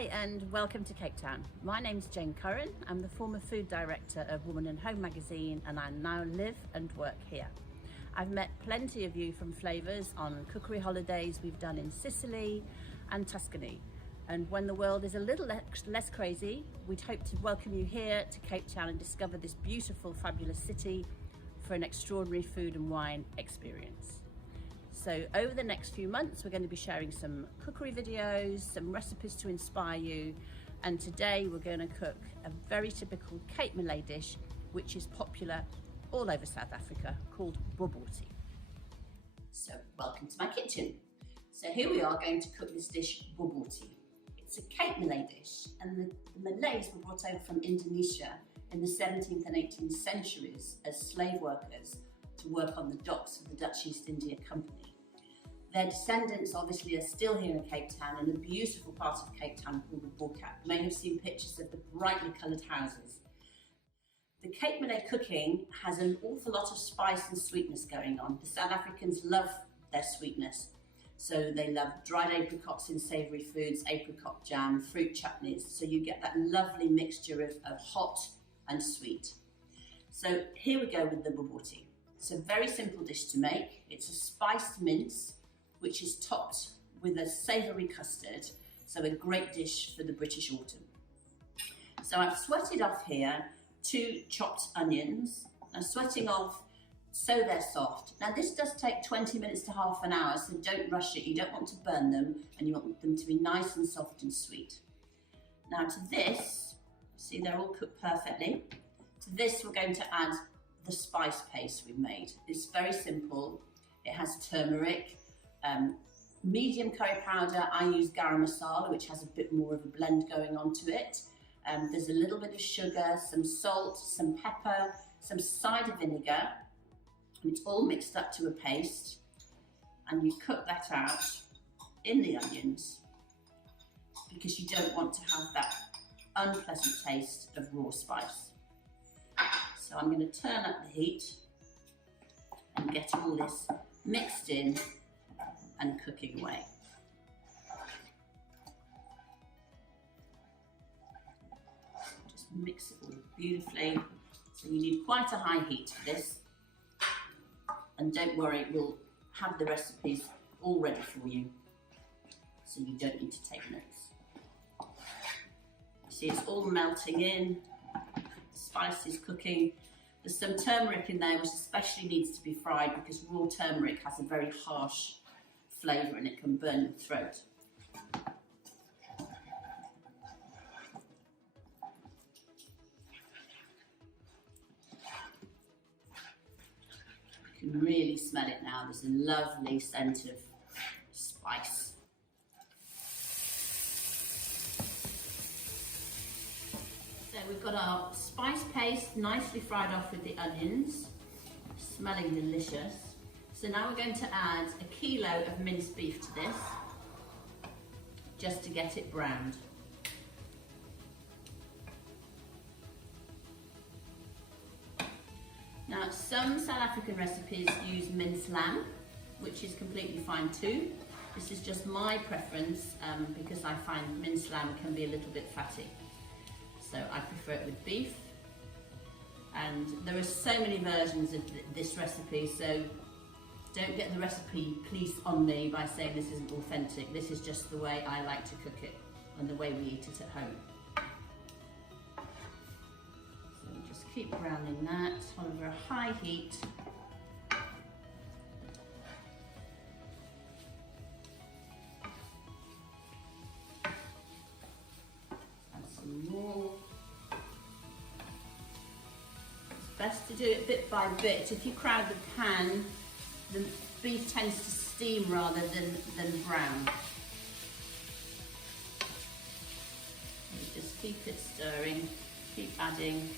Hi and welcome to Cape Town. My name's Jane Curran. I'm the former food director of Woman and Home magazine and I now live and work here. I've met plenty of you from Flavours on cookery holidays we've done in Sicily and Tuscany. And when the world is a little less crazy, we'd hope to welcome you here to Cape Town and discover this beautiful, fabulous city for an extraordinary food and wine experience. So over the next few months, we're going to be sharing some cookery videos, some recipes to inspire you. And today we're going to cook a very typical Cape Malay dish, which is popular all over South Africa, called Babootie. So welcome to my kitchen. So here we are going to cook this dish, Babootie. It's a Cape Malay dish, and the Malays were brought over from Indonesia in the 17th and 18th centuries as slave workers to work on the docks of the Dutch East India Company. Their descendants obviously are still here in Cape Town, in a beautiful part of Cape Town called the Boerkat. You may have seen pictures of the brightly coloured houses. The Cape Malay cooking has an awful lot of spice and sweetness going on. The South Africans love their sweetness. So they love dried apricots in savoury foods, apricot jam, fruit chutneys. So you get that lovely mixture of hot and sweet. So here we go with the Babootie. It's a very simple dish to make. It's a spiced mince, which is topped with a savoury custard. So a great dish for the British autumn. So I've sweated off here 2 chopped onions. I'm sweating off so they're soft. Now this does take 20 minutes to half an hour, so don't rush it. You don't want to burn them and you want them to be nice and soft and sweet. Now to this, see they're all cooked perfectly. To this we're going to add the spice paste we've made. It's very simple. It has turmeric, medium curry powder. I use garam masala, which has a bit more of a blend going on to it. There's a little bit of sugar, some salt, some pepper, some cider vinegar, and it's all mixed up to a paste. And you cook that out in the onions because you don't want to have that unpleasant taste of raw spice. So I'm going to turn up the heat and get all this mixed in and cooking away. Just mix it all beautifully. So you need quite a high heat for this. And don't worry, we'll have the recipes all ready for you, so you don't need to take notes. You see it's all melting in. Spice is cooking. There's some turmeric in there which especially needs to be fried because raw turmeric has a very harsh flavour and it can burn your throat. You can really smell it now. There's a lovely scent of spice. So we've got our spice paste nicely fried off with the onions, smelling delicious. So now we're going to add 1 kilo of minced beef to this, just to get it browned. Now some South African recipes use minced lamb, which is completely fine too. This is just my preference because I find minced lamb can be a little bit fatty. So I prefer it with beef, and there are so many versions of this recipe, so don't get the recipe police on me by saying this isn't authentic. This is just the way I like to cook it and the way we eat it at home. So we just keep browning that on over a high heat. Add some more. Best to do it bit by bit. If you crowd the pan, the beef tends to steam rather than brown. You just keep it stirring, keep adding.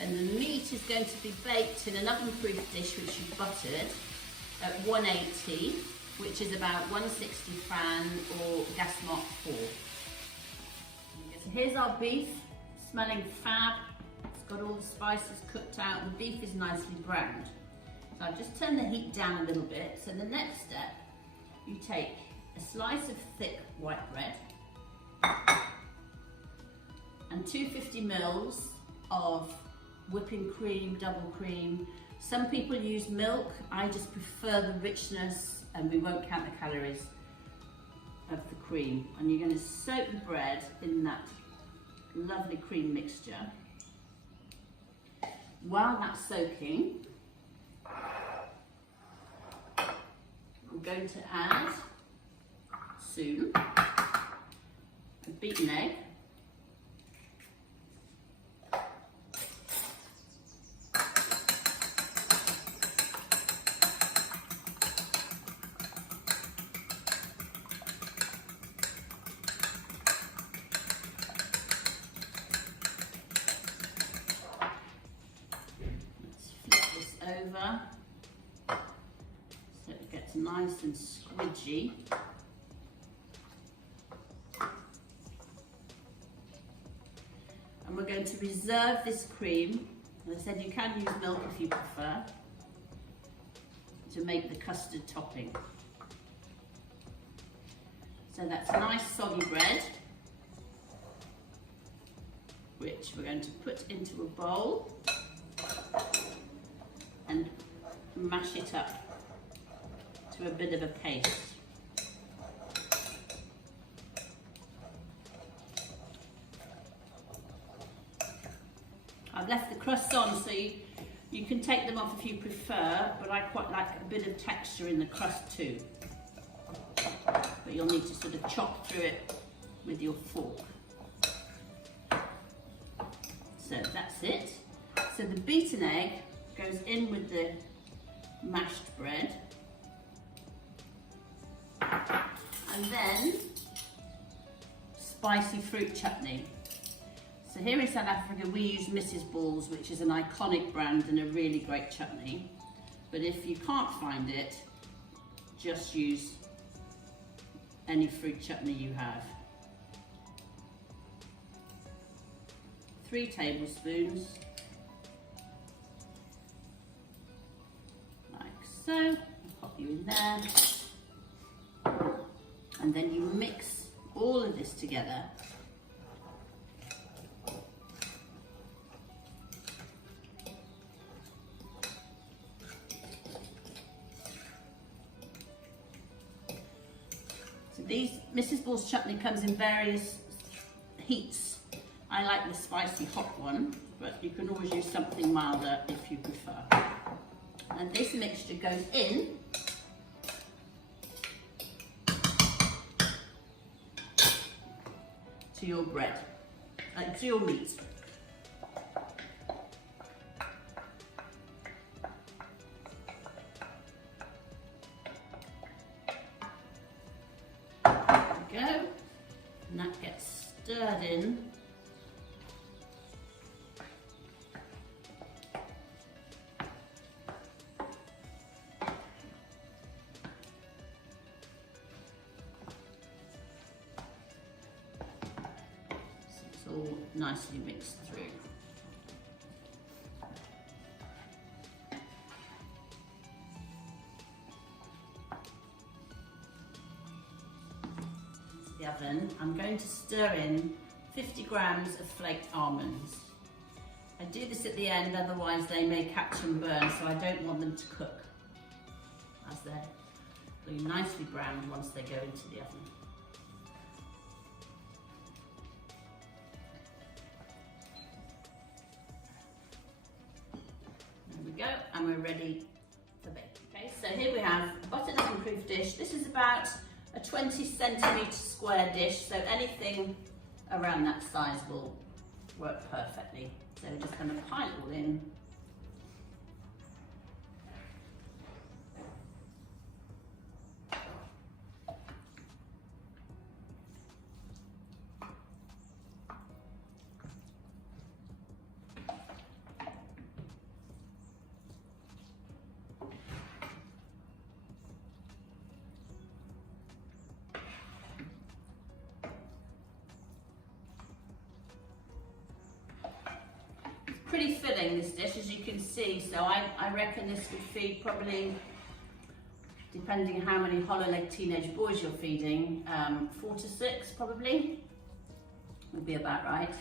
And the meat is going to be baked in an oven-proof dish which you've buttered at 180 which is about 160 Fran or gas mark 4. So here's our beef, smelling fab. It's got all the spices cooked out. The beef is nicely browned. So I've just turned the heat down a little bit. So the next step, you take a slice of thick white bread and 250 mils of whipping cream, double cream. Some people use milk. I just prefer the richness, and we won't count the calories of the cream. And you're going to soak the bread in that lovely cream mixture. While that's soaking, we're going to add soon a beaten egg, over so it gets nice and squidgy. And we're going to reserve this cream. As I said, you can use milk if you prefer, to make the custard topping. So that's nice soggy bread, which we're going to put into a bowl and mash it up to a bit of a paste. I've left the crusts on, so you can take them off if you prefer, but I quite like a bit of texture in the crust too. But you'll need to sort of chop through it with your fork. So that's it. So the beaten egg goes in with the mashed bread, and then spicy fruit chutney. So here in South Africa we use Mrs. Ball's, which is an iconic brand and a really great chutney, but if you can't find it, just use any fruit chutney you have. 3 tablespoons. So, I'll pop you in there, and then you mix all of this together. So these Mrs. Ball's chutney comes in various heats. I like the spicy hot one, but you can always use something milder if you prefer. And this mixture goes in to your bread, to your meat. There we go, and that gets stirred in. All nicely mixed through. To the oven, I'm going to stir in 50 grams of flaked almonds. I do this at the end, otherwise they may catch and burn, so I don't want them to cook, as they'll be nicely browned once they go into the oven. Go, and we're ready for bake. Okay, so here we have a buttered oven proof dish. This is about a 20 centimetre square dish, so anything around that size will work perfectly. So we're just going to pile it all in. pretty filling, this dish, as you can see, so I reckon this would feed probably, depending how many hollow leg teenage boys you're feeding, 4 to 6 probably would be about right.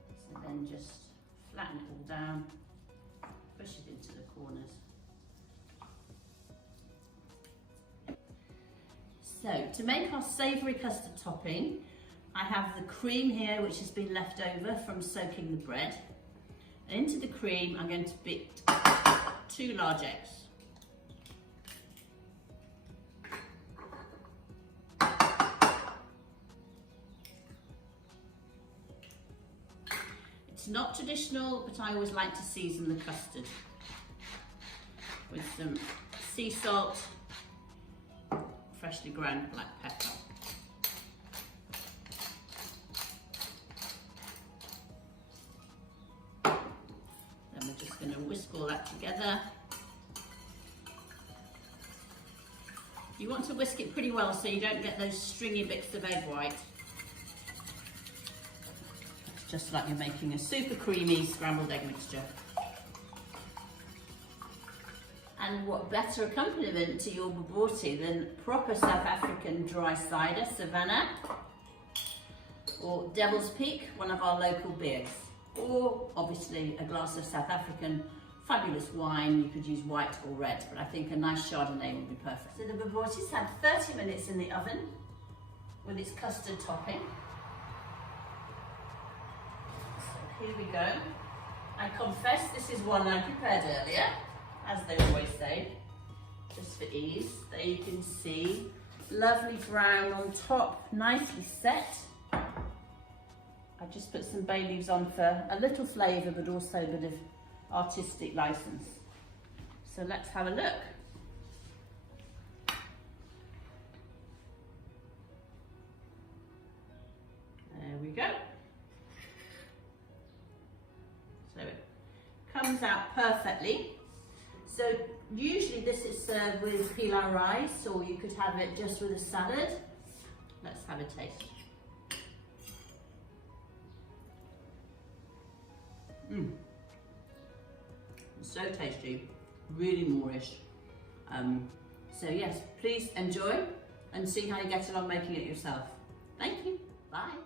So then just flatten it all down, push it into the corners. So to make our savoury custard topping, I have the cream here which has been left over from soaking the bread. And into the cream I'm going to beat 2 large eggs. It's not traditional, but I always like to season the custard with some sea salt, freshly ground black pepper. Then we're just going to whisk all that together. You want to whisk it pretty well so you don't get those stringy bits of egg white. It's just like you're making a super creamy scrambled egg mixture. And what better accompaniment to your Babootie than proper South African dry cider, Savannah, or Devil's Peak, one of our local beers, or obviously a glass of South African fabulous wine. You could use white or red, but I think a nice Chardonnay would be perfect. So the Babootie's had 30 minutes in the oven with its custard topping. So here we go. I confess this is one I prepared earlier, as they always say, just for ease. There you can see, lovely brown on top, nicely set. I just put some bay leaves on for a little flavour, but also a bit of artistic license. So let's have a look. There we go. So it comes out perfectly. So usually this is served with pilau rice, or you could have it just with a salad. Let's have a taste. So tasty, really Moorish. So yes, please enjoy and see how you get along making it yourself. Thank you, bye.